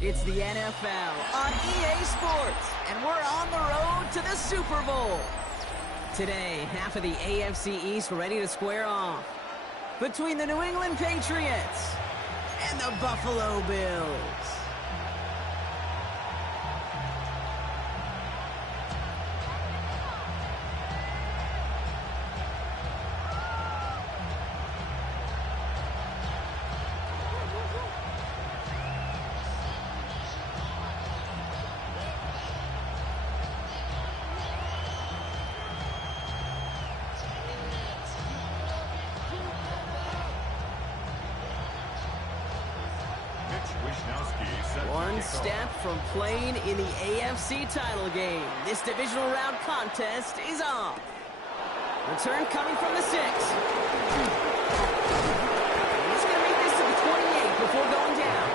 It's the NFL on EA Sports, and we're on the road to the Super Bowl. Today, half of the AFC East ready to square off between the New England Patriots and the Buffalo Bills. One step from playing in the AFC title game. This divisional round contest is on. Return coming from the 6. He's going to make this to the 28 before going down.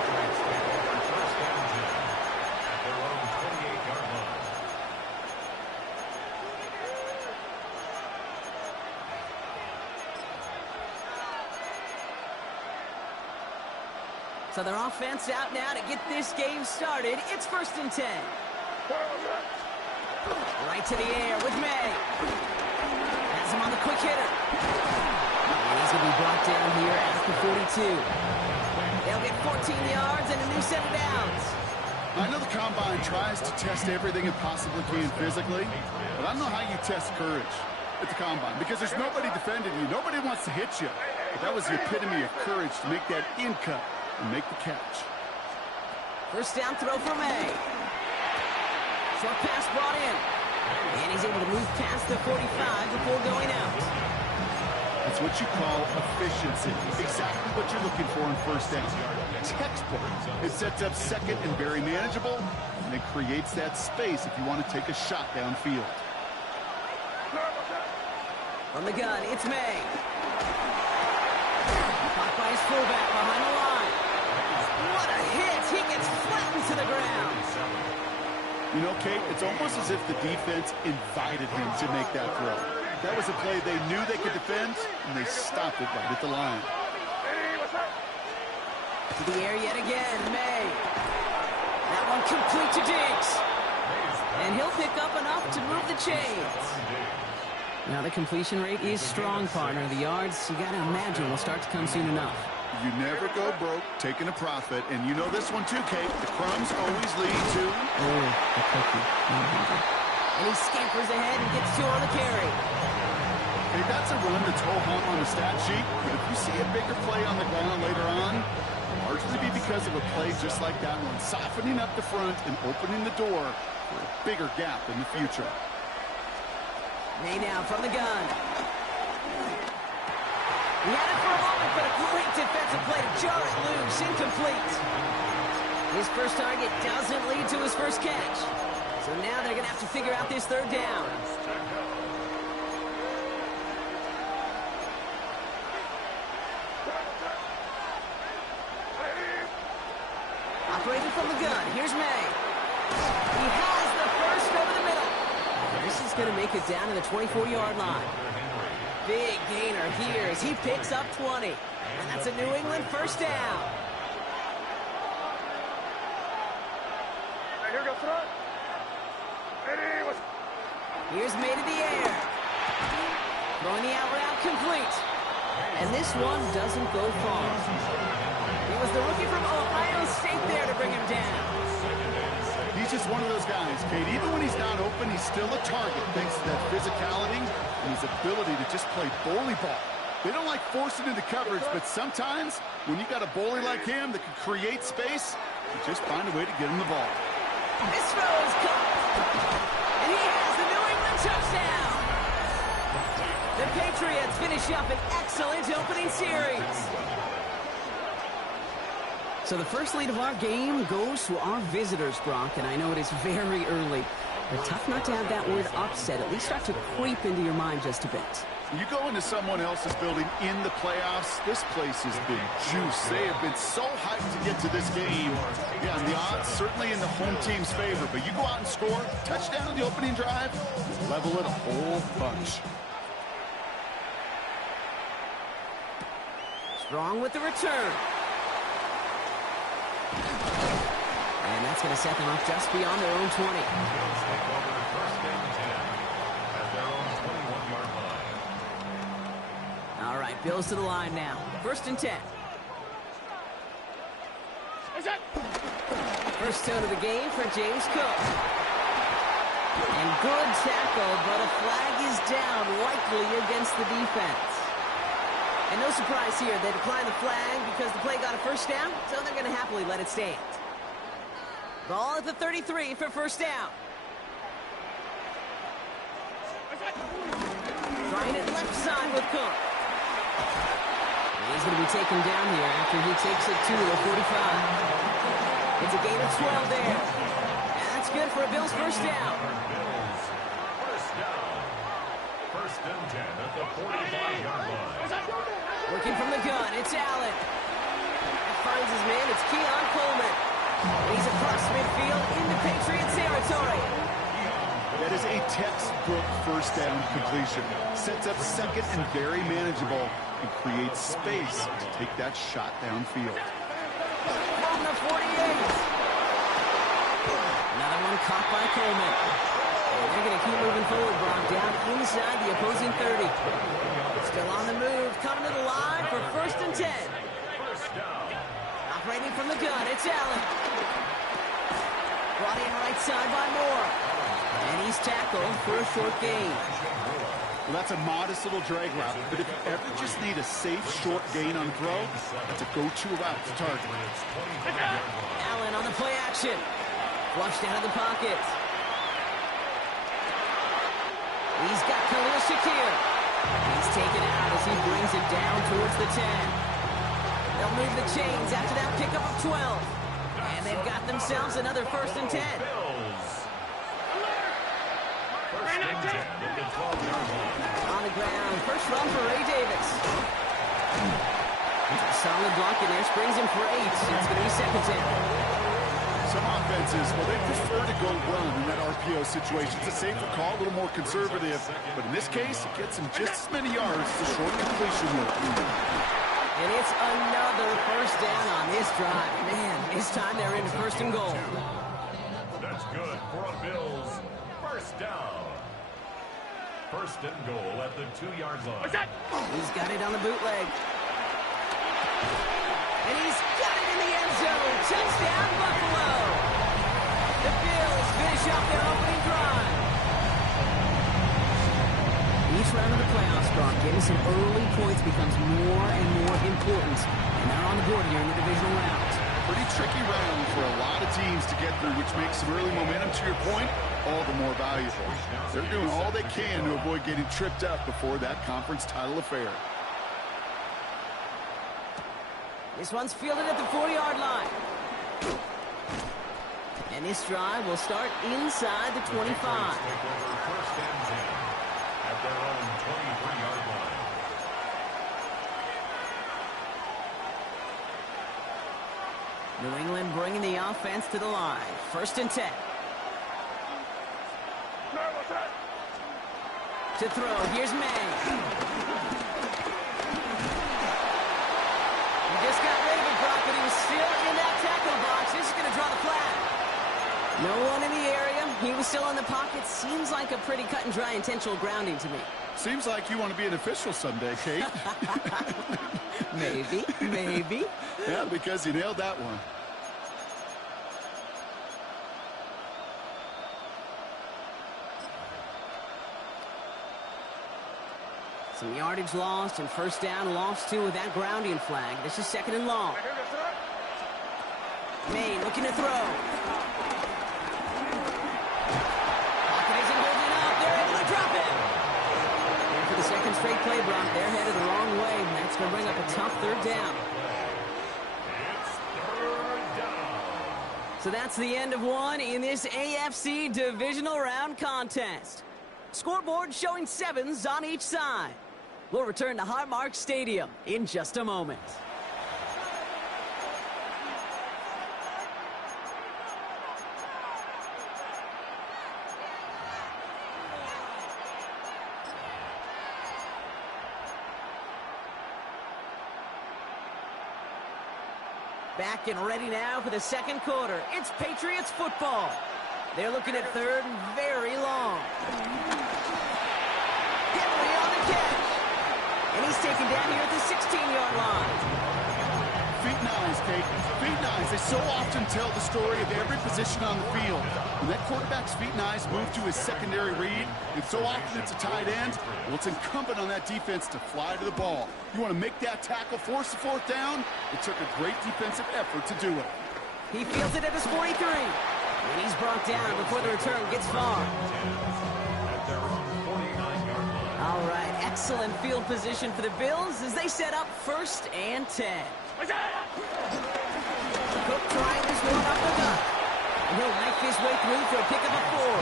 So their offense out now to get this game started. It's 1st and 10. Right to the air with May. Has him on the quick hitter. And he's going to be brought down here at the 42. They'll get 14 yards and a new set of downs. I know the Combine tries to test everything it possibly can physically, but I don't know how you test courage at the Combine because there's nobody defending you. Nobody wants to hit you. But that was the epitome of courage to make that in cut and make the catch. First down throw for May. Short pass brought in. And he's able to move past the 45 before going out. That's what you call efficiency. Exactly what you're looking for in first down. Textbook. It sets up second and very manageable, and it creates that space if you want to take a shot downfield. From the gun, it's May. Caught by his fullback behind the line. What a hit! He gets flattened to the ground. You know, Kate, it's almost as if the defense invited him to make that throw. That was a play they knew they could defend, and they stopped it right at the line. To the air yet again, May. That one complete to Diggs. And he'll pick up enough to move the chains. Now the completion rate is strong, partner. The yards, you got to imagine, will start to come soon enough. You never go broke taking a profit, and you know this one too, Kate. The crumbs always lead to... Oh, the cookie. And he scampers ahead and gets 2 on the carry. Hey, that's a run that's ho-hum on the stat sheet, but if you see a bigger play on the ground later on, it'll largely be because of a play just like that one, softening up the front and opening the door for a bigger gap in the future. May now from the gun. He had it for a moment, but a great defensive play to jar it loose, incomplete. His first target doesn't lead to his first catch. So now they're going to have to figure out this 3rd down. Operating from the gun, here's May. He has the first over the middle. This is going to make it down to the 24-yard line. Big gainer here as he picks up 20. And that's a New England first down. Here goes front. Here's May to the air. Throwing the out route complete. And this one doesn't go far. It was the rookie from Ohio State there to bring him down. He's just one of those guys, Kate. Even when he's not open, he's still a target thanks to that physicality and his ability to just play bully ball. They don't like forcing into coverage, but sometimes when you got a bully like him that can create space, you just find a way to get him the ball. This throw is caught. And he has the New England touchdown. The Patriots finish up an excellent opening series. So the first lead of our game goes to our visitors, Brock, and I know it is very early, but tough not to have that word upset at least start to creep into your mind just a bit. You go into someone else's building in the playoffs, this place has been juiced. They have been so hyped to get to this game. Yeah, and the odds certainly in the home team's favor, but you go out and score, touchdown in the opening drive, level it a whole bunch. Strong with the return. And that's going to set them up just beyond their own 20. All right, Bills to the line now. 1st and 10. First down of the game for James Cook. And good tackle, but a flag is down, likely against the defense. And no surprise here, they declined the flag because the play got a 1st down, so they're going to happily let it stand. Ball at the 33 for 1st down. Trying it left side with Cook. He's going to be taken down here after he takes it to the 45. It's a gain of 12 there. And that's good for a Bills 1st down. First and 10 at the 45-yard line. Working from the gun, it's Allen. Finds his man, it's Keon Coleman. He's across midfield into Patriot territory. That is a textbook 1st down completion. Sets up 2nd and very manageable and creates space to take that shot downfield. From the 48. Another one caught by Coleman. And they're going to keep moving forward, Brock, down inside the opposing 30. Still on the move, coming to the line for 1st and 10. Operating from the gun, it's Allen. Brought in right side by Moore. And he's tackled for a short gain. Well, that's a modest little drag route, but if you ever just need a safe short gain on throw, that's a go-to route to target. Allen on the play action. Flushed out of the pocket. He's got Khalil Shakir. He's taken out as he brings it down towards the 10. They'll move the chains after that pickup of 12. And they've got themselves another 1st and 10. On the ground, 1st run for Ray Davis. Solid block in there, springs him for 8. It's going to be 2nd down. Some offenses, well, they prefer to go run in that RPO situation. It's a safer call, a little more conservative. But in this case, it gets him just as many yards as the short completion will. And it's another 1st down on this drive. Man, this time they're into 1st and goal. That's good for a Bills 1st down. 1st and goal at the 2-yard line. He's got it on the bootleg. And he's got it in the end zone. Touchdown, Buffalo. The Bills finish off their opening drive. Each round of the playoffs, Brock, getting some early points becomes more and more important. And they're on the board here in the divisional round. Pretty tricky round for a lot of teams to get through, which makes some early momentum, to your point, all the more valuable. They're doing all they can to avoid getting tripped up before that conference title affair. This one's fielded at the 40-yard line. And this drive will start inside the 25. First and 10 at their own 23-yard line. New England bringing the offense to the line. 1st and 10. To throw, here's May. He just got rid of it, Brock, but he was still in that tackle box. This is going to draw the flag. No one in the area. He was still in the pocket. Seems like a pretty cut and dry intentional grounding to me. Seems like you want to be an official someday, Kate. Maybe. Yeah, because you nailed that one. Some yardage lost and 1st down lost too with that grounding flag. This is 2nd and long. May looking to throw. Pocket isn't holding up. They're able to drop it. And for the 2nd straight play, Brock, they're headed the wrong way. And that's going to bring up a tough 3rd down. So that's the end of one in this AFC divisional round contest. Scoreboard showing 7s on each side. We'll return to Highmark Stadium in just a moment. Back and ready now for the second quarter. It's Patriots football. They're looking at third and very long. Henry on the catch. And he's taken down here at the 16-yard line. Feet nice, Kate. Feet nice. They so often tell the story of every position on the field. When that quarterback's feet nice move to his secondary read, and so often it's a tight end, well, it's incumbent on that defense to fly to the ball. You want to make that tackle, force the fourth down? It took a great defensive effort to do it. He fields it at his 43. And he's brought down before the return gets far. All right, excellent field position for the Bills as they set up 1st and 10. Cook trying this one up the gut. And he'll make his way through for a pickup of 4.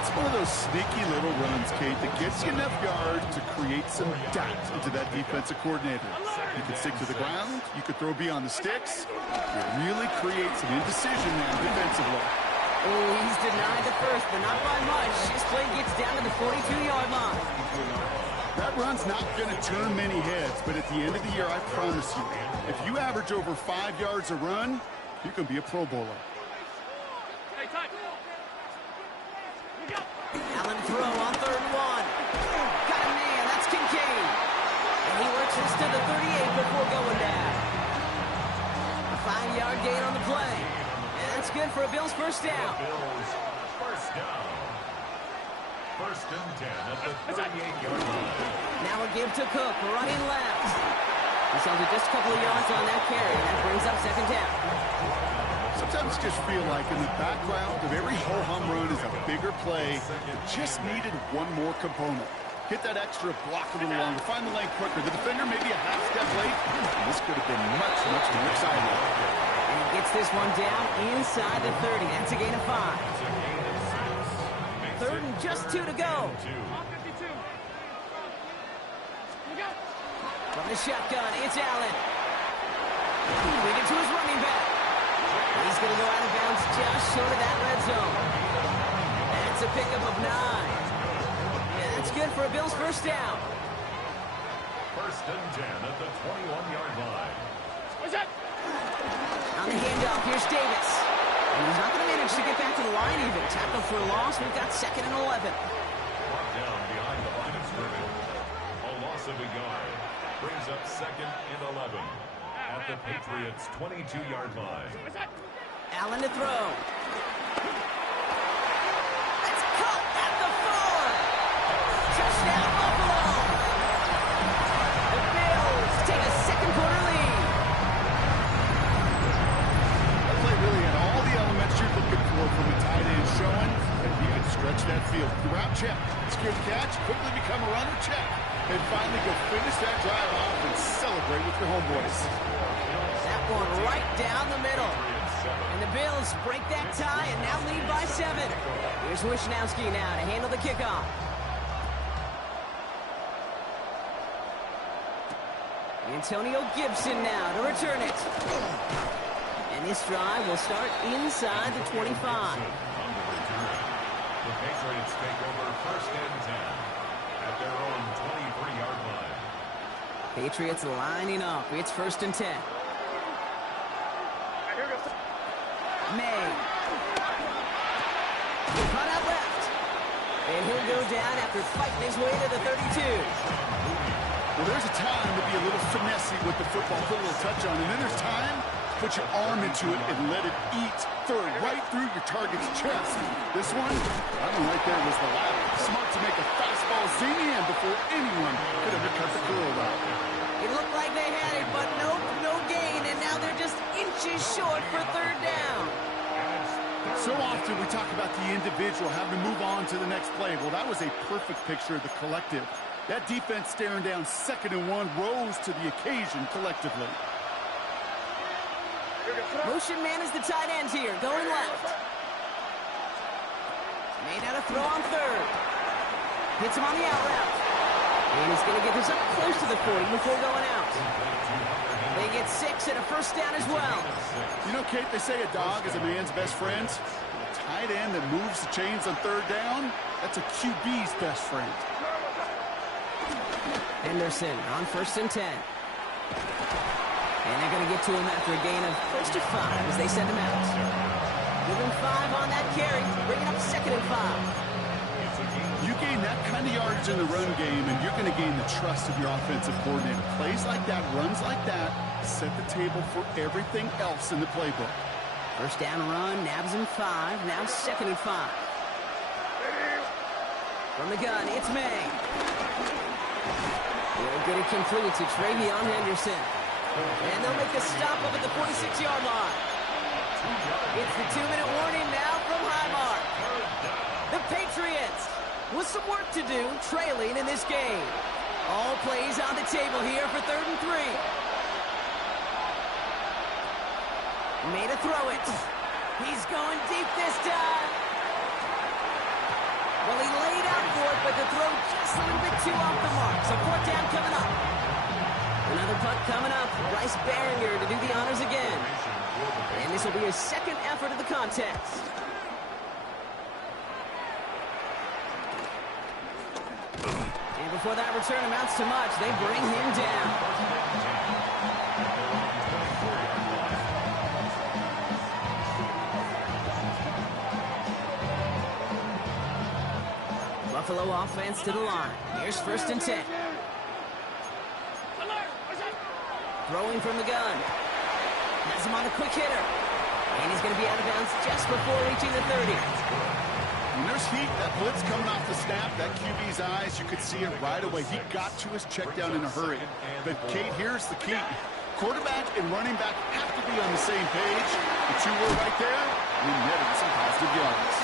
It's one of those sneaky little runs, Kate, that gets you enough yards to create some doubt into that defensive coordinator. You can stick to the ground. You could throw beyond the sticks. It really creates some indecision now defensively. Oh, he's denied the first, but not by much. His play gets down to the 42-yard line. That run's not going to turn many heads, but at the end of the year, I promise you, if you average over 5 yards a run, you can be a Pro Bowler. Allen throw on 3rd and 1. Got a man, that's Kincaid. And he works this to the 38 before going down. A 5-yard gain on the play. And that's good for a Bills first down. Bills first down. 1st and 10 at the 38-yard line. Now a give to Cook, running left. He sells it just a couple of yards on that carry, and that brings up 2nd down. Sometimes just feel like in the background of every ho-hum run is a bigger play that just needed one more component. Hit that extra block a little longer, find the lane quicker. The defender maybe a half step late. And this could have been much, much more exciting. And he gets this one down inside the 30. That's a gain of 5. 3rd and just 2 to go. From the shotgun, it's Allen. Lead it to his running back. He's going to go out of bounds just short of that red zone. That's a pickup of 9. And that's good for a Bills first down. 1st and 10 at the 21-yard line. On the handoff, here's Davis. And he's not going to manage to get back to the line even. Tackle for a loss. We've got 2nd and 11. Brought down behind the line of scrimmage. A loss of a yard brings up 2nd and 11 at the Patriots' 22-yard line. Allen to throw. That's caught at the 4. Touchdown, Buffalo. The Bills take a second quarter lead. That play really had all the elements you're looking for from a tight end, showing that he can stretch that field. Route check. Secure the catch. Quickly become a runner check. And finally go finish that drive off and celebrate with your homeboys. That one right down the middle. And the Bills break that tie and now lead by 7. Here's Wishnowski now to handle the kickoff. Antonio Gibson now to return it. And this drive will start inside the 25. The Patriots take over 1st and 10 at their own 23-yard line. Patriots lining up. It's 1st and 10. May. Run out left. And he'll go down after fighting his way to the 32. Well, there's a time to be a little finessey with the football, put a little touch on, and then there's time to put your arm into it and let it eat right through your target's chest. This one, I don't know, right there was the latter. Smart to make a fastball zing in before anyone could undercut the curl route. It looked like they had it, but nope, no gain, and now they're just inches short for 3rd down. So often we talk about the individual having to move on to the next play. Well, that was a perfect picture of the collective. That defense staring down 2nd and 1 rose to the occasion collectively. Motion man is the tight ends here, going left. Made out a throw on 3rd. Hits him on the out route. And he's going to get this up close to the 40 before going out. They get 6 and a first down as well. You know, Kate, they say a dog is a man's best friend. A tight end that moves the chains on 3rd down, that's a QB's best friend. Henderson on 1st and 10. And they're going to get to him after a gain of close to 5 as they send him out. Give him 5 on that carry, bringing up 2nd and 5. You gain that kind of yardage in the run game, and you're going to gain the trust of your offensive coordinator. Plays like that, runs like that, set the table for everything else in the playbook. First down run, nabs him 5, now 2nd and 5. From the gun, it's May. Real good, it completes. It's Travion Henderson. And they'll make a stop up at the 46-yard line. It's the 2-minute warning now from Highmark. The Patriots with some work to do, trailing in this game. All plays on the table here for 3rd and 3. Made a throw it. He's going deep this time. Well, he laid out for it, but the throw just a little bit too off the mark. So 4th down coming up. Another punt coming up. Bryce Barringer to do the honors again. And this will be his 2nd effort of the contest. And before that return amounts to much, they bring him down. Buffalo offense to the line. Here's 1st and 10. Throwing from the gun. Has him on a quick hitter. And he's going to be out of bounds just before reaching the 30. When there's heat, that blitz coming off the snap, that QB's eyes, you could see it right away. He got to his check down in a hurry. But, Kate, here's the key. Quarterback and running back have to be on the same page. The 2 were right there. We're netting some positive yards.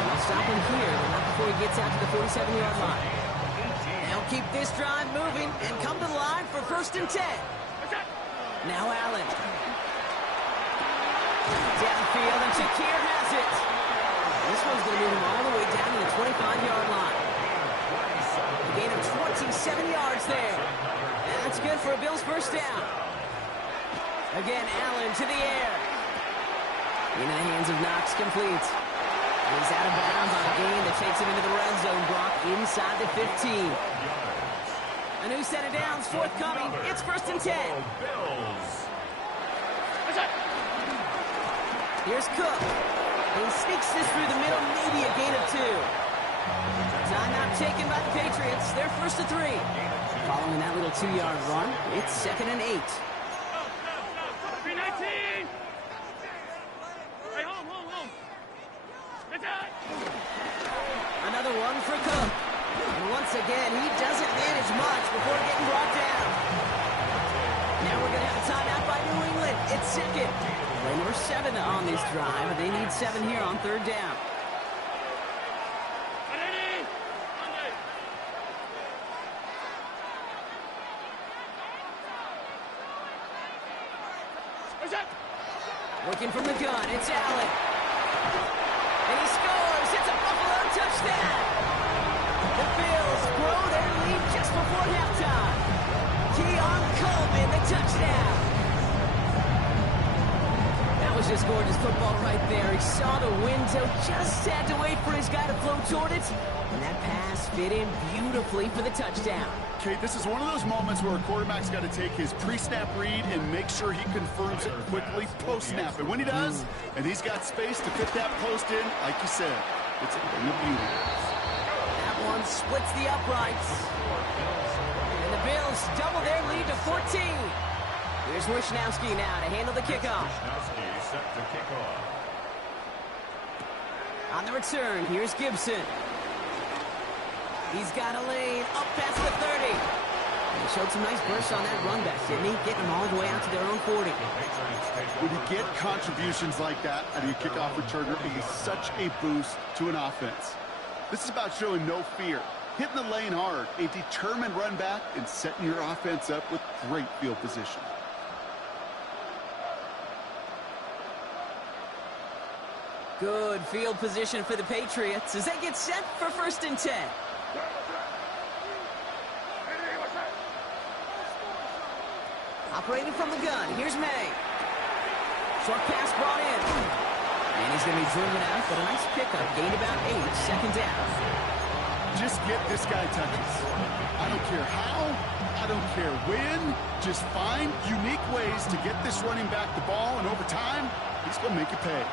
And they'll stop him here, but not before he gets out to the 47-yard line. They'll keep this drive moving and come to the line for 1st and 10. Now Allen. Downfield, and Shakir has it. This one's going to move him all the way down to the 25-yard line. A gain of 27 yards there. And that's good for a Bills 1st down. Again, Allen to the air. Into the hands of Knox, complete. He's out of bounds on a gain that takes him into the red zone block inside the 15. A new set of downs forthcoming. It's 1st and 10. Here's Cook. He sneaks this through the middle, maybe a gain of 2. Timeout taken by the Patriots. They're 1st and 3. Following that little 2-yard run, it's 2nd and 8. Another one for Cook. And once again, he doesn't manage much before getting brought down. Now we're going to have a timeout by New England. It's 2nd. They were 7 on this drive. They need 7 here on 3rd down. Working from the gun, it's Allen. And he scores. It's a Buffalo touchdown. The Bills grow their lead just before halftime. Keon Coleman, the touchdown. That was just gorgeous football right there. He saw the window, just had to wait for his guy to flow toward it. And that pass fit in beautifully for the touchdown. Kate, this is one of those moments where a quarterback's got to take his pre-snap read and make sure he confirms it quickly post-snap. And when he does, and he's got space to fit that post in, like you said, it's a thing of beauty. That one splits the uprights. And the Bills double their lead to 14. Here's Wishnowski now to handle the kickoff. Wishnowski set to kick off. On the return, here's Gibson. He's got a lane up past the 30. He showed some nice bursts on that run back, didn't he? Getting them all the way out to their own 40. When you get contributions like that out of your kickoff returner, it is such a boost to an offense. This is about showing no fear, hitting the lane hard, a determined run back, and setting your offense up with great field position. Good field position for the Patriots as they get set for 1st and 10. Operating from the gun, here's May. Short pass brought in. And he's going to be driven out, but a nice pickup. Gain about 8, 2nd down. Just get this guy touches. I don't care how, I don't care when, just find unique ways to get this running back the ball, and over time, he's going to make you pay.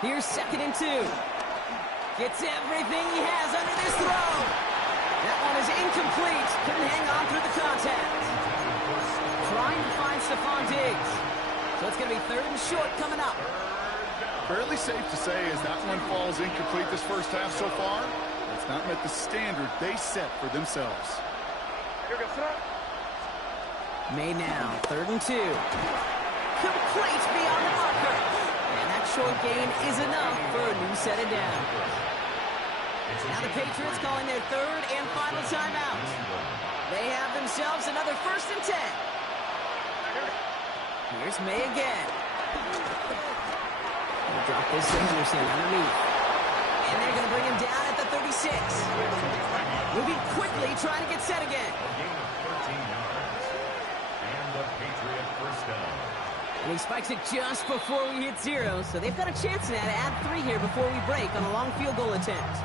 Here's 2nd and 2. Gets everything he has under this throw. That one is incomplete. Couldn't hang on through the contact. Trying to find Stephon Diggs. So it's going to be 3rd and short coming up. Fairly safe to say as that one falls incomplete this first half so far, it's not met the standard they set for themselves. May now, 3rd and 2. Complete beyond the marker. And that short gain is enough for a new set of downs. Now the Patriots calling their 3rd and final timeout. They have themselves another 1st and 10. Here's May again. They'll drop this to Henderson underneath. And they're going to bring him down at the 36. Moving quickly, trying to get set again. A gain of 13 yards. And the Patriot first down. And he spikes it just before we hit 0, so they've got a chance now to add 3 here before we break on a long field goal attempt.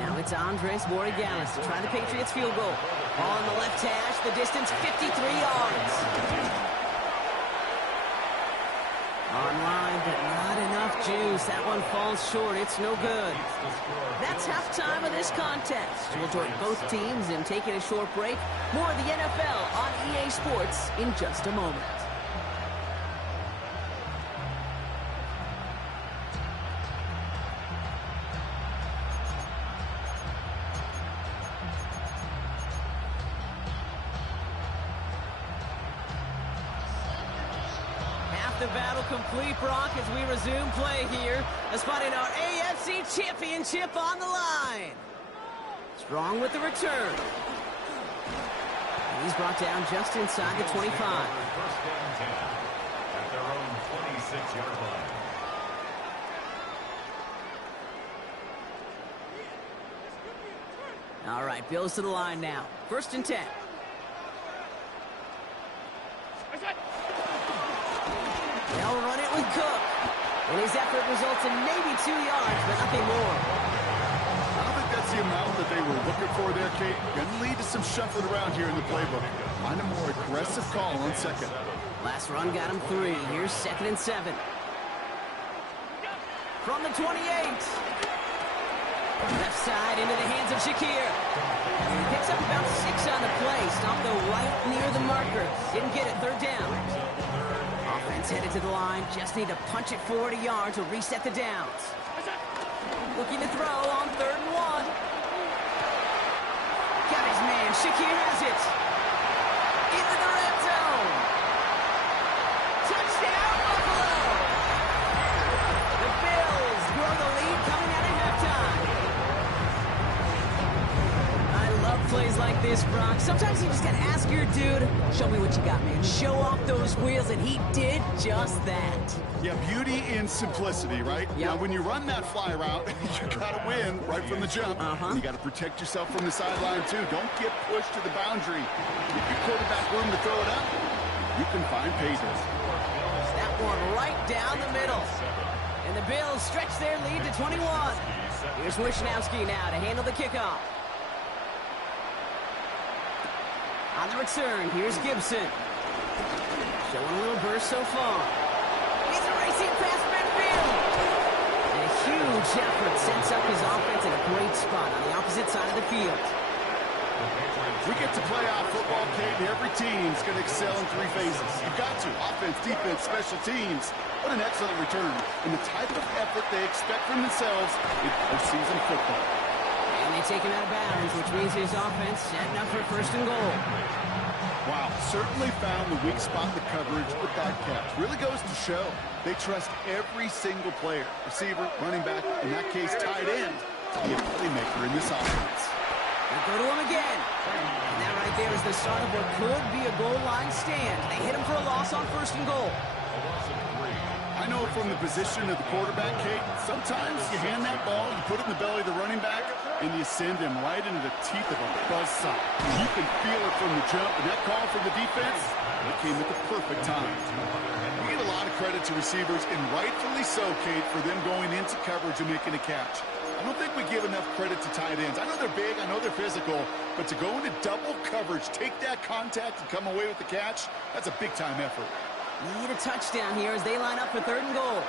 Now it's Andres Borregales to try the Patriots field goal. Ball on the left hash, the distance 53 yards. Online, but not enough juice. That one falls short. It's no good. That's halftime of this contest. We'll join both teams in taking a short break. More of the NFL on EA Sports in just a moment. The battle complete, Brock, as we resume play here. A spot in our AFC Championship on the line. Strong with the return. And he's brought down just inside the 25. First down 10 at their own 26-yard line. All right, Bills to the line now. 1st and 10. They'll run it with Cook. And his effort results in maybe 2 yards, but nothing more. I don't think that's the amount that they were looking for there, Kate. Going to lead to some shuffling around here in the playbook. Find a more aggressive call on 2nd. Last run got him 3. Here's 2nd and 7. From the 28. Left side into the hands of Shakir. He picks up about 6 on the play. Stopped though right near the marker. Didn't get it. 3rd down. Offense headed to the line. Just need to punch it 40 yards or reset the downs. Looking to throw on 3rd and 1. Got his man. Shakir has it. Into the red zone. Touchdown, Buffalo. The Bills grow the lead coming out at halftime. I love plays like this, Brock. Sometimes you just gotta ask your dude, show me what you got, man. Show off those wheels, and he did just that. Yeah, beauty in simplicity, right? Yep. Now, when you run that fly route, you got to win right from the jump. You got to protect yourself from the sideline, too. Don't get pushed to the boundary. Give your quarterback room to throw it up. You can find pay dirt. That one right down the middle. And the Bills stretch their lead to 21. Here's Wishnowski now to handle the kickoff. On the return, here's Gibson. Showing a little burst so far. He's racing past midfield. And a huge effort sets up his offense in a great spot on the opposite side of the field. We get to playoff football, Kate. Every team's going to excel in 3 phases. You've got to. Offense, defense, special teams. What an excellent return. And the type of effort they expect from themselves in postseason football. And they take him out of bounds, which means his offense setting up for 1st and goal. Wow, certainly found the weak spot in the coverage with that catch. Really goes to show they trust every single player, receiver, running back, in that case, tight end, to be a playmaker in this offense. They go to him again. And that right there is the start of what could be a goal line stand. They hit him for a loss on 1st and goal. I know from the position of the quarterback, Kate, sometimes you hand that ball, you put it in the belly of the running back, and you send him right into the teeth of a buzzsaw. You can feel it from the jump, and that call from the defense, it came at the perfect time. We get a lot of credit to receivers, and rightfully so, Kate, for them going into coverage and making a catch. I don't think we give enough credit to tight ends. I know they're big, I know they're physical, but to go into double coverage, take that contact, and come away with the catch, that's a big-time effort. Need a touchdown here as they line up for 3rd and goal.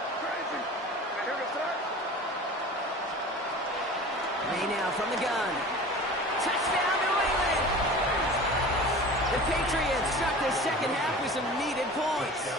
May now from the gun. Touchdown, New England! The Patriots start the second half with some needed points.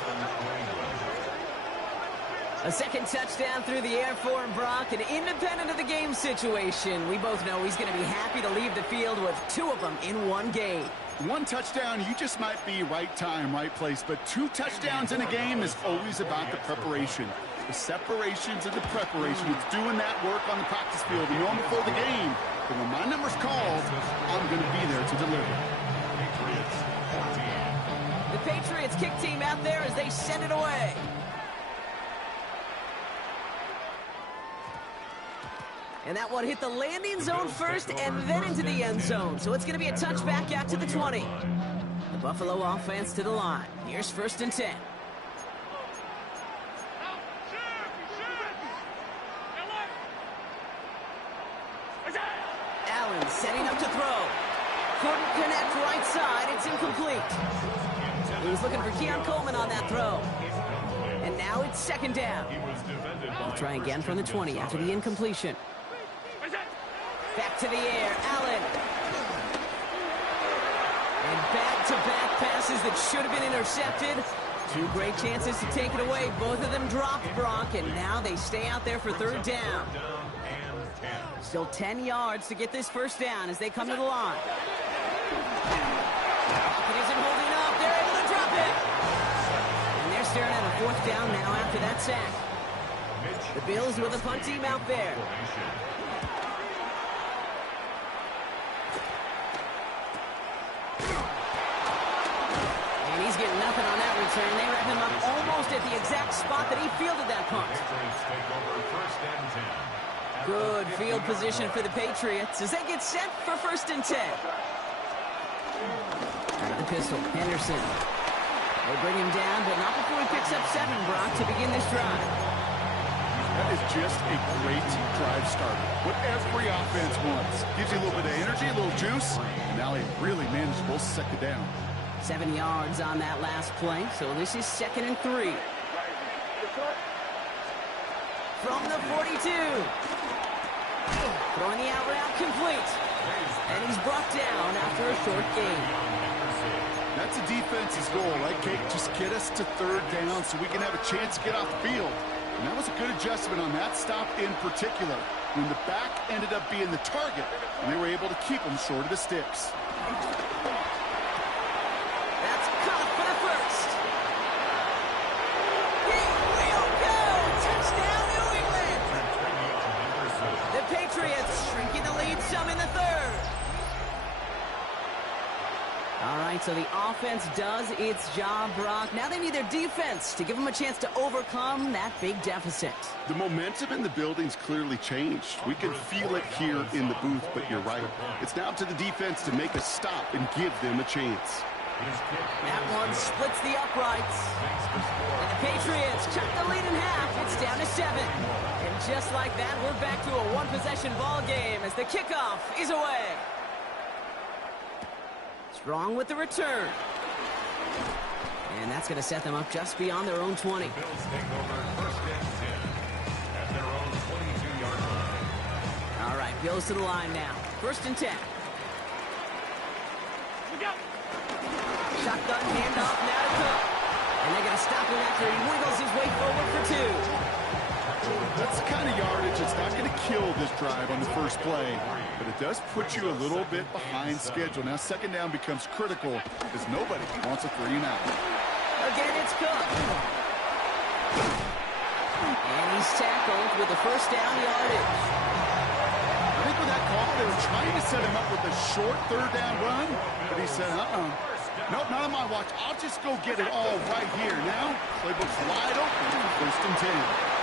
A second touchdown through the air for Brock, and independent of the game situation, we both know he's going to be happy to leave the field with 2 of them in one game. 1 touchdown, you just might be right time, right place, but 2 touchdowns in a game is always about the preparation. The separations and the preparation. It's doing that work on the practice field. You know them before the game. But when my number's called, I'm going to be there to deliver. The Patriots kick team out there as they send it away. And that one hit the landing zone first and then into the end zone. So it's going to be a touchback out to the 20. The Buffalo offense to the line. Here's 1st and 10. Allen setting up to throw. Couldn't connect right side. It's incomplete. He was looking for Keon Coleman on that throw. And now it's 2nd down. We'll try again from the 20 after the incompletion. Back to the air, Allen. And back-to-back passes that should have been intercepted. 2 great chances to take it away. Both of them dropped, Brock, and now they stay out there for 3rd down. Still 10 yards to get this 1st down as they come to the line. It isn't holding up. They're able to drop it. And they're staring at a 4th down now after that sack. The Bills with a punt team out there. And he's getting nothing on that return. They wrap him up almost at the exact spot that he fielded that punt. Good field position for the Patriots as they get set for 1st and 10. Out of the pistol, Henderson. They bring him down, but not before he picks up 7, Brock, to begin this drive. That is just a great drive starter. What every offense wants. Gives you a little bit of energy, a little juice, and now a really manageable 2nd down. 7 yards on that last play, so this is 2nd and 3. From the 42. Throwing the out route complete. And he's brought down after a short gain. That's a defense's goal, right, Kate? Just get us to 3rd down so we can have a chance to get off the field. And that was a good adjustment on that stop in particular, when the back ended up being the target, and they were able to keep him short of the sticks. That's caught for the 1st. He will go! Touchdown, New England! The Patriots shrinking the lead some in the 3rd. All right, so the offense does its job, Brock. Now they need their defense to give them a chance to overcome that big deficit. The momentum in the building's clearly changed. We can feel it here in the booth, but you're right. It's now up to the defense to make a stop and give them a chance. That one splits the uprights. And the Patriots cut the lead in half. It's down to 7. And just like that, we're back to a 1-possession ball game as the kickoff is away. Strong with the return. And that's going to set them up just beyond their own 20. The Bills take over 1st and 10 at their own 22-yard line. All right, Bills to the line now. 1st and 10. Shotgun handoff now to Cook. And they're going to stop him after he wiggles his way forward for 2. That's the kind of yardage that's not going to kill this drive on the first play, but it does put you a little bit behind schedule. Now 2nd down becomes critical because nobody wants a 3 and out. Again, it's Cook. And he's tackled with the 1st down yardage. I think with that call, they were trying to set him up with a short 3rd down run, but he said, nope, not on my watch. I'll just go get it all right here. Now, playbook's wide open for 1st and 10.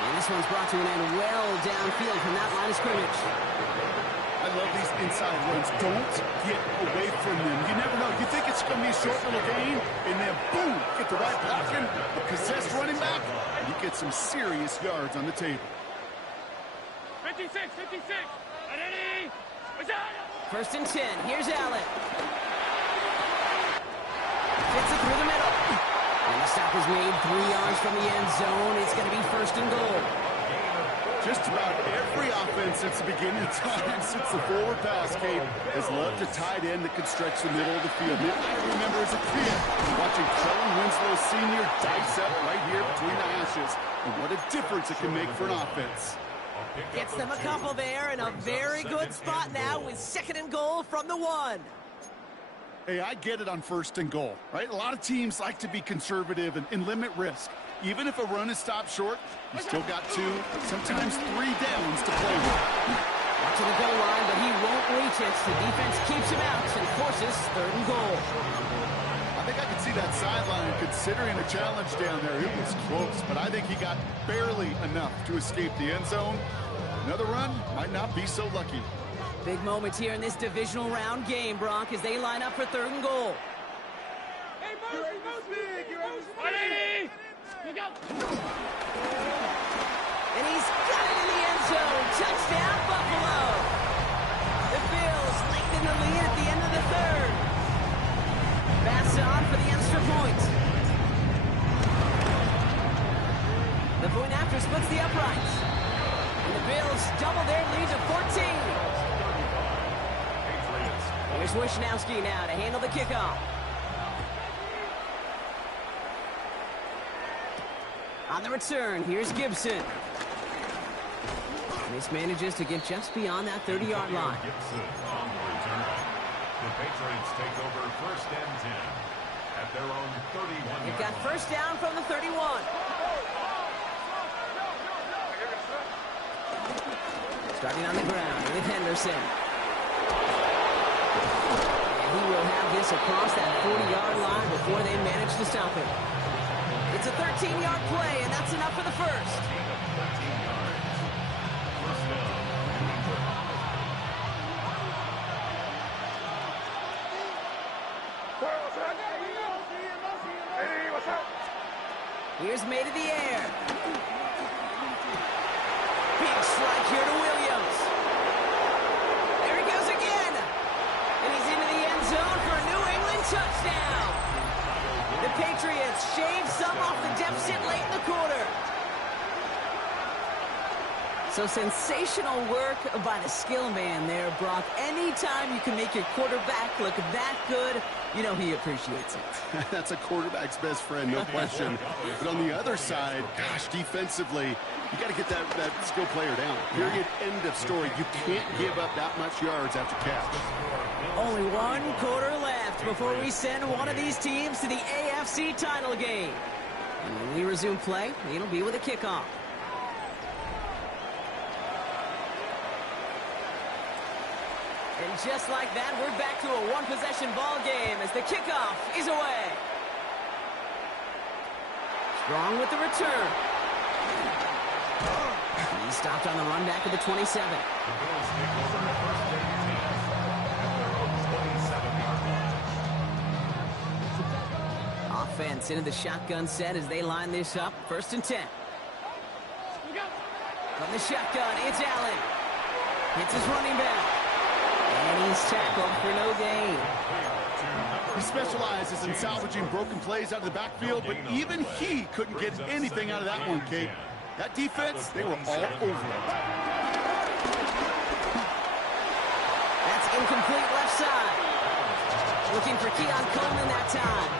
And this one's brought to an end well downfield from that line of scrimmage. I love these inside runs. Don't get away from them. You never know. You think it's going to be a short little gain, and then boom, get the right blocking, a possessed running back, and you can get some serious yards on the table. 56, 56. Ready? First and 10. Here's Allen. Gets it through the middle. And the stop is made 3 yards from the end zone. It's going to be first and goal. Just about every offense since the beginning of time, since the forward pass, Kate, has loved a tight end that can stretch the middle of the field. I remember as a kid watching Kellen Winslow Sr. dice up right here between the hashes. And what a difference it can make for an offense. Gets them a couple there in a very good spot now with second and goal from the 1. Hey, I get it on first and goal, right? A lot of teams like to be conservative and limit risk. Even if a run is stopped short, you still got 2, sometimes 3 downs to play with. To the goal line, but he won't reach it. The defense keeps him out and forces third and goal. I think I can see that sideline considering the challenge down there. It was close, but I think he got barely enough to escape the end zone. Another run might not be so lucky. Big moments here in this divisional round game, Bronk, as they line up for third and goal. Hey, Mosby! Ready? You go! And he's got it in the end zone. Touchdown, Buffalo. The Bills lengthen the lead at the end of the third. Pass on for the extra point. The point after splits the uprights. And the Bills double their lead to 14. Here's Wishnowski now to handle the kickoff. On the return, here's Gibson. Mismanages to get just beyond that 30-yard line. Gibson on the return. The Patriots take over first and 10 at their own 31. They've got first down from the 31. Starting on the ground with Henderson. And he will have this across that 40-yard line before they manage to stop him. It's a 13-yard play, and that's enough for the first. Here's made in the air. Big strike here to Williams. There he goes again. And he's into the end zone for a New England touchdown. The Patriots shave some off the deficit late in the quarter. So sensational work by the skill man there, Brock. Anytime you can make your quarterback look that good, you know he appreciates it. That's a quarterback's best friend, no question. But on the other side, gosh, defensively, you got to get that skill player down. Period, end of story. You can't give up that much yards after catch. Only 1 quarter left before we send one of these teams to the AFC title game. And when we resume play, it'll be with a kickoff. And just like that, we're back to a one-possession ball game as the kickoff is away. Strong with the return. He stopped on the run back at the 27. The Bills take over the first and 10 at their own 27-yard line. Offense into the shotgun set as they line this up. First and 10. From the shotgun, it's Allen. Hits his running back. And he's tackled for no gain. He specializes in salvaging broken plays out of the backfield, but even he couldn't get anything out of that one, Kate. That defense, they were all over it. That's incomplete left side. Looking for Keon Coleman that time.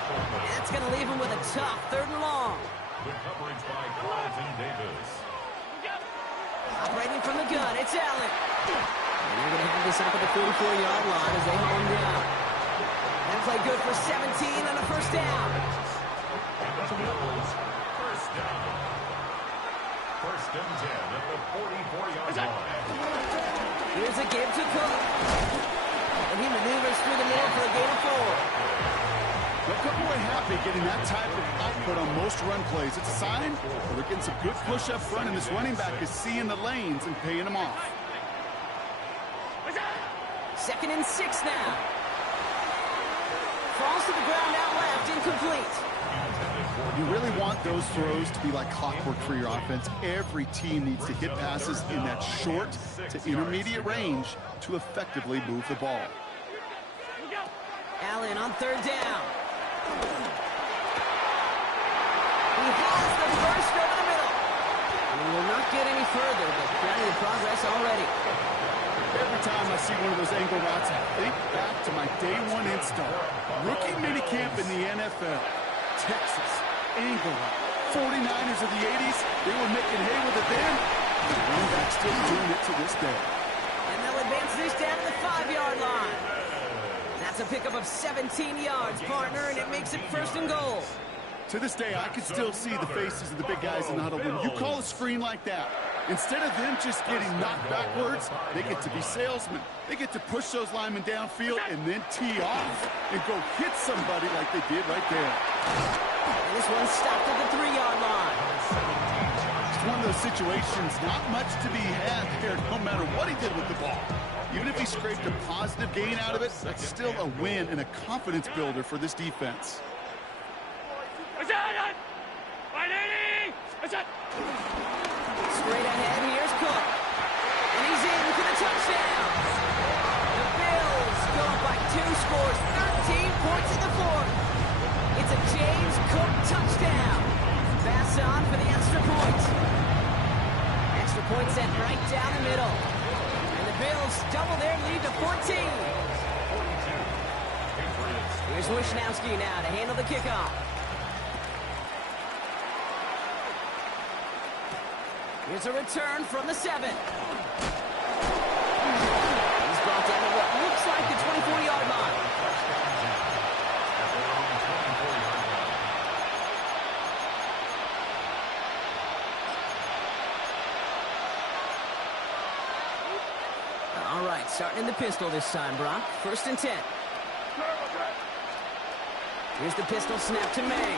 That's going to leave him with a tough third and long. Good coverage by Carlton Davis. Operating from the gun, it's Allen. And they're going to have this up at the 44-yard line as they haul him down. That play good for 17 on a first down. And the Bills, first down. First and 10 at the 44-yard line. Here's a give to Cook. And he maneuvers through the middle for a gain of 4. They'll come away happy getting that type of output on most run plays. It's a sign that they're getting some good push up front, and this running back is seeing the lanes and paying them off. Second and 6 now. Falls to the ground out left, incomplete. You really want those throws to be like clockwork for your offense. Every team needs to hit passes in that short to intermediate range to effectively move the ball. Allen on third down. He has the first over the middle. We will not get any further, but plenty of progress already. Every time I see one of those angle routes, I think back to my day one install. Rookie minicamp in the NFL. Texas, angle route. 49ers of the 80s, they were making hay with it then. The running back still doing it to this day. And they'll advance this down to the 5-yard line. That's a pickup of 17 yards, partner, and it makes it first and goal. To this day, I can still see the faces of the big guys in the huddle. When you call a screen like that, instead of them just getting knocked backwards, they get to be salesmen. They get to push those linemen downfield and then tee off and go hit somebody like they did right there. And this one stopped at the 3-yard line. It's one of those situations, not much to be had there, no matter what he did with the ball. Even if he scraped a positive gain out of it, that's still a win and a confidence builder for this defense. Straight ahead, here's Cook. And he's in for the touchdown. The Bills go up by 2 scores, 13 points in the fourth. It's a James Cook touchdown. Pass on for the extra point. Extra point sent right down the middle. And the Bills double their lead to 14. Here's Wishnowski now to handle the kickoff. Here's a return from the 7. He's brought down to what looks like the 24-yard line. All right, starting in the pistol this time, Brock. 1st and 10. Here's the pistol snap to May.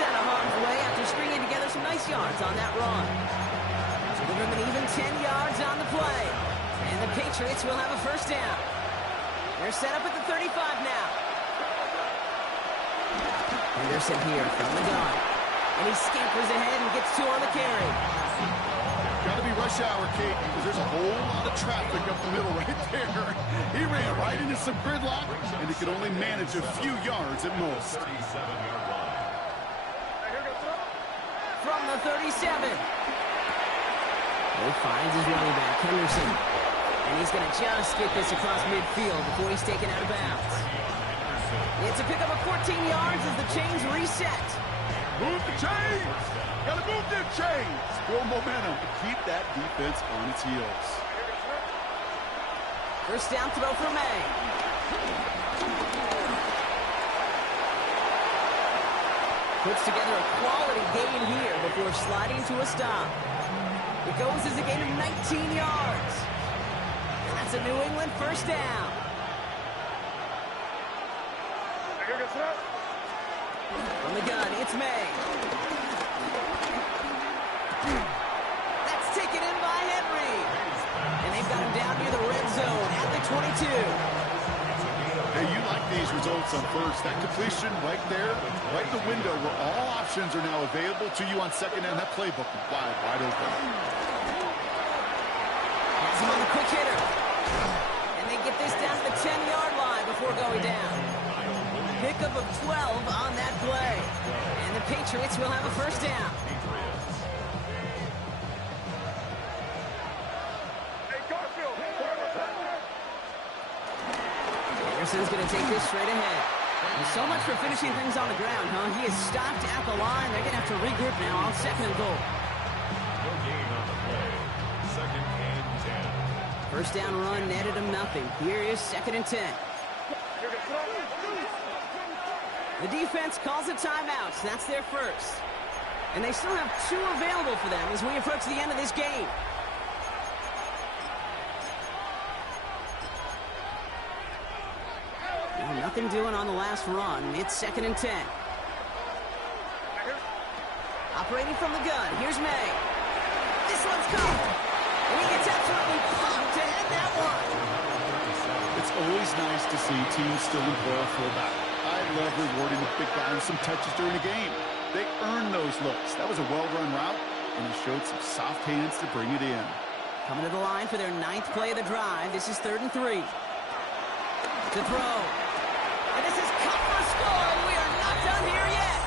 Out of harm's way after stringing together some nice yards on that run. So give them an even 10 yards on the play. And the Patriots will have a first down. They're set up at the 35 now. Henderson here from the gun. And he scampers ahead and gets 2 on the carry. Got to be rush hour, Kate, because there's a whole lot of traffic up the middle right there. He ran right into some gridlock, and he could only manage a few yards at most. From the 37. He finds his running back, Henderson. And he's going to just get this across midfield before he's taken out of bounds. It's a pickup of 14 yards as the chains reset. Move the chains! Gotta move them chains! Build momentum to keep that defense on its heels. First down throw for May. Puts together a quality gain here before sliding to a stop. It goes as a gain of 19 yards. And that's a New England first down. From the gun, it's May. That's taken in by Henry. And they've got him down near the red zone at the 22. Hey, you like these results on first. That completion right there, right in the window where all options are now available to you on second down. That playbook wide open. Has him on the quick hitter. And they get this down to the 10-yard line before going down. Pickup of 12 on that play. And the Patriots will have a first down. Anderson's going to take this straight ahead. And so much for finishing things on the ground, huh? He is stopped at the line. They're going to have to regroup now on 2nd and goal. No gain on the play. 2nd and 10. First down run netted him nothing. Here is 2nd and 10. The defense calls a timeout. That's their first. And they still have 2 available for them as we approach the end of this game. Nothing doing on the last run. It's 2nd and 10. Operating from the gun. Here's May. This one's caught. And he gets absolutely pumped to head that one. It's always nice to see teams still employ a fullback. I love rewarding the big guy with some touches during the game. They earned those looks. That was a well-run route, and he showed some soft hands to bring it in. Coming to the line for their 9th play of the drive. This is 3rd and 3. To throw. And this is cut for a score, and we are not done here yet.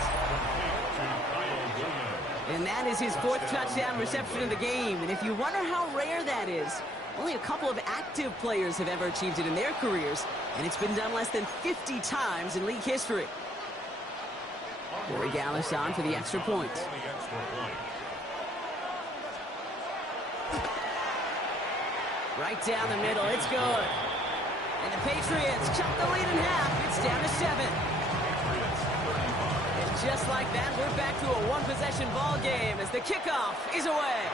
And that is his 4th touchdown reception of the game. And if you wonder how rare that is, only a couple of active players have ever achieved it in their careers, and it's been done less than 50 times in league history. Corey Gallis on for the extra point. Right down the middle, it's good. And the Patriots cut the lead in half. It's down to 7. And just like that, we're back to a one-possession ball game as the kickoff is away.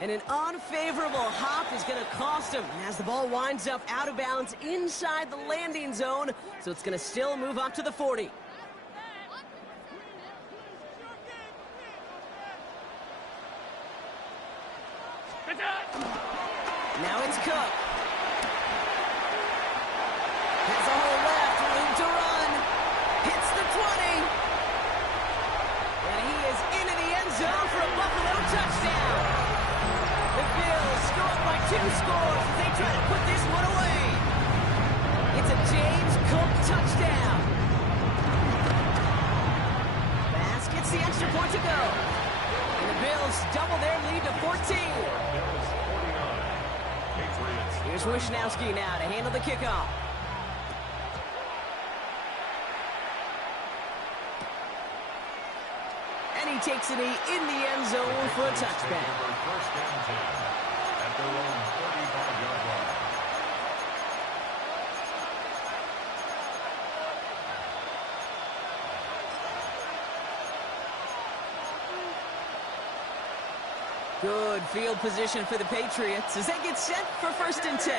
And an unfavorable hop is going to cost him as the ball winds up out of bounds inside the landing zone. So it's going to still move up to the 40. Now it's Cook. Has a hole left, room to run. Hits the 20. And he is into the end zone for a Buffalo touchdown. The Bills scored by 2 scores as they try to put this one away. It's a James Cook touchdown. Bass gets the extra point to go. And the Bills double their lead to 14. Here's Wishnowski now to handle the kickoff. And he takes it in the end zone for a touchback. First down 10 at their own 35-yard line. Good field position for the Patriots as they get set for 1st and 10.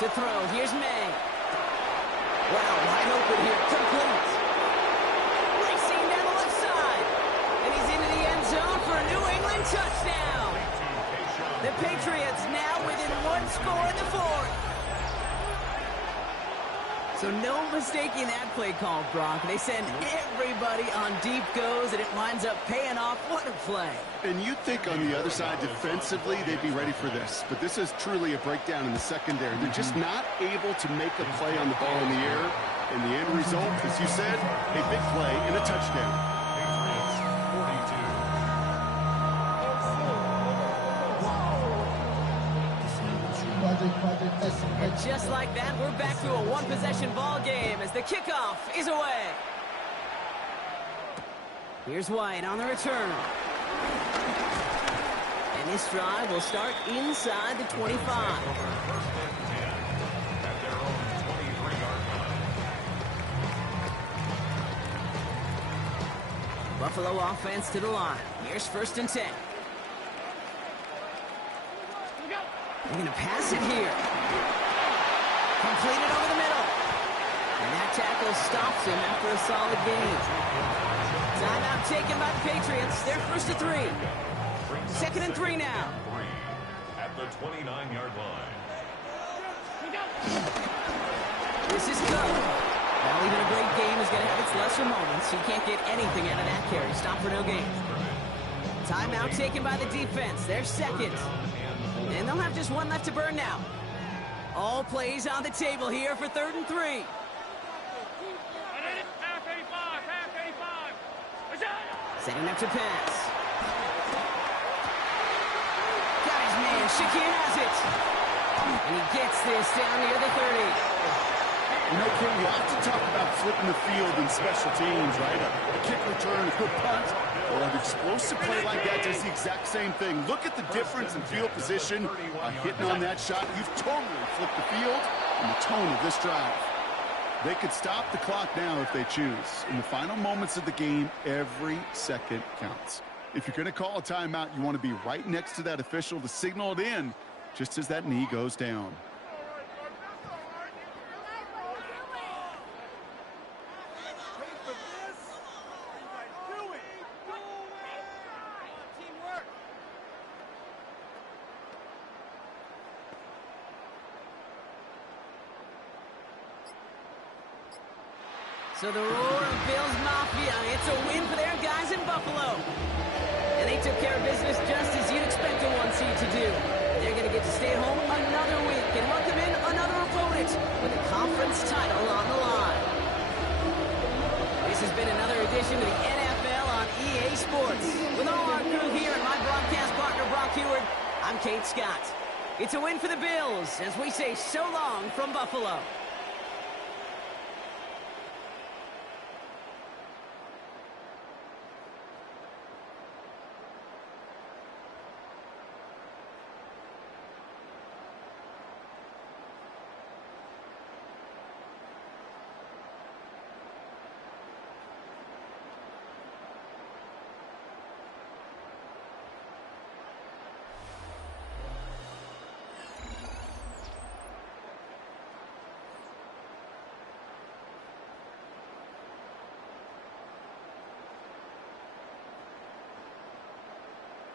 To throw, here's May. Wow, wide open here, complete. Racing down the left side. And he's into the end zone for a New England touchdown. The Patriots now within 1 score in the 4th. So no mistaking that play call, Brock. They send everybody on deep goes, and it winds up paying off. What a play. And you'd think on the other side defensively they'd be ready for this. But this is truly a breakdown in the secondary. They're just not able to make a play on the ball in the air. And the end result, as you said, a big play and a touchdown. And just like that, we're back to a one-possession ball game as the kickoff is away. Here's White on the return. And this drive will start inside the 25. Buffalo offense to the line. Here's 1st and 10. They're going to pass it here. Completed over the middle. And that tackle stops him after a solid gain. Timeout taken by the Patriots. They're 1st and 3. 2nd and 3 now. At the 29-yard line. This is Cook. Well, even a great game is going to have its lesser moments. You can't get anything out of that carry. Stop for no gain. Timeout taken by the defense. They're 2nd. And they'll have just 1 left to burn now. All plays on the table here for 3rd and 3. Half 85. Setting up to pass. Got his man. Shakir has it. And he gets this down near the 30. You know, Ken, we often talk about flipping the field in special teams, right? A kick return, a good punt. Well, an explosive play like that does the exact same thing. Look at the difference in field position. Hitting on that shot, you've totally flipped the field and the tone of this drive. They could stop the clock now if they choose. In the final moments of the game, every second counts. If you're going to call a timeout, you want to be right next to that official to signal it in just as that knee goes down. So the roar of Bills Mafia, it's a win for their guys in Buffalo. And they took care of business just as you'd expect a 1 seed to do. They're going to get to stay at home another week and welcome in another opponent with a conference title on the line. This has been another edition of the NFL on EA Sports. With all our crew here and my broadcast partner, Brock Heward, I'm Kate Scott. It's a win for the Bills as we say so long from Buffalo.